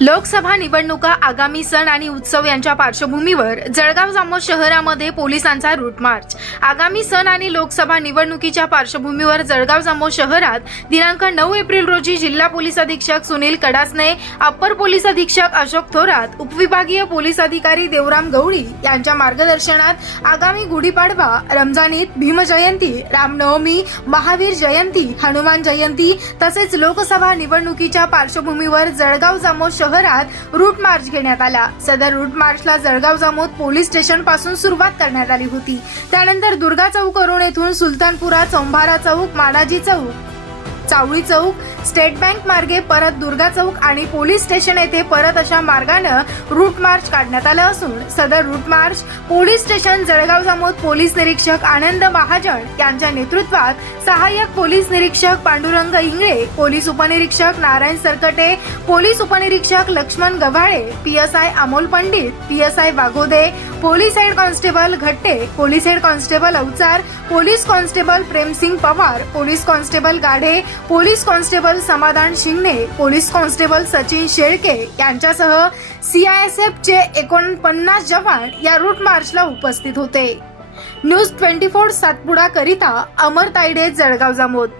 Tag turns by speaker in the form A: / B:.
A: लोकसभा निवडणुका आगामी सण आणि उत्सव यांच्या पार्श्वभूमीवर जळगाव जामोद शहरामध्ये पोलिसांचा रूट मार्च आगामी सण आणि लोकसभा निवडणुकीच्या पार्श्वभूमीवर जळगाव जामोद शहरात दिनांक नऊ एप्रिल रोजी जिल्हा पोलीस अधीक्षक सुनील कडासने अप्पर पोलीस अधीक्षक अशोक थोरात उपविभागीय पोलीस अधिकारी देवराम गवळी यांच्या मार्गदर्शनात आगामी गुढीपाडवा रमजान ईद भीमजयंती रामनवमी महावीर जयंती हनुमान जयंती तसेच लोकसभा निवडणुकीच्या पार्श्वभूमीवर जळगाव जामोद शहरात रूट मार्च घेण्यात आला. सदर रूट मार्चला जळगाव जामोद पोलीस स्टेशनपासून सुरुवात करण्यात आली होती. त्यानंतर दुर्गा चौक करून येथून सुलतानपुरा चौंभारा चौक माडाजी चौक चावळी चौक स्टेट बँक मार्गे परत दुर्गा चौक आणि पोलीस स्टेशन येथे परत अशा मार्गानं रूट मार्च काढण्यात आलं असून सदर route march police station Jalgaon Jamod police निरीक्षक आनंद महाजन यांच्या नेतृत्वात सहाय्यक पोलीस निरीक्षक पांडुरंग इंगळे पोलीस उपनिरीक्षक नारायण सरकटे पोलीस उपनिरीक्षक Laxman Gavhale PSI Amol Pandit PSI Waghode police head constable Ghatte police head constable Avchar police constable Premsingh Pawar police constable Gadhe police constable Samadhan Shingane police constable Sachin Shelke यांच्यासह CISF चे एकोणपन्नास जवान या route मार्चला उपस्थित होते. News twenty four Satpura करिता अमर तायडे जळगाव जामोद.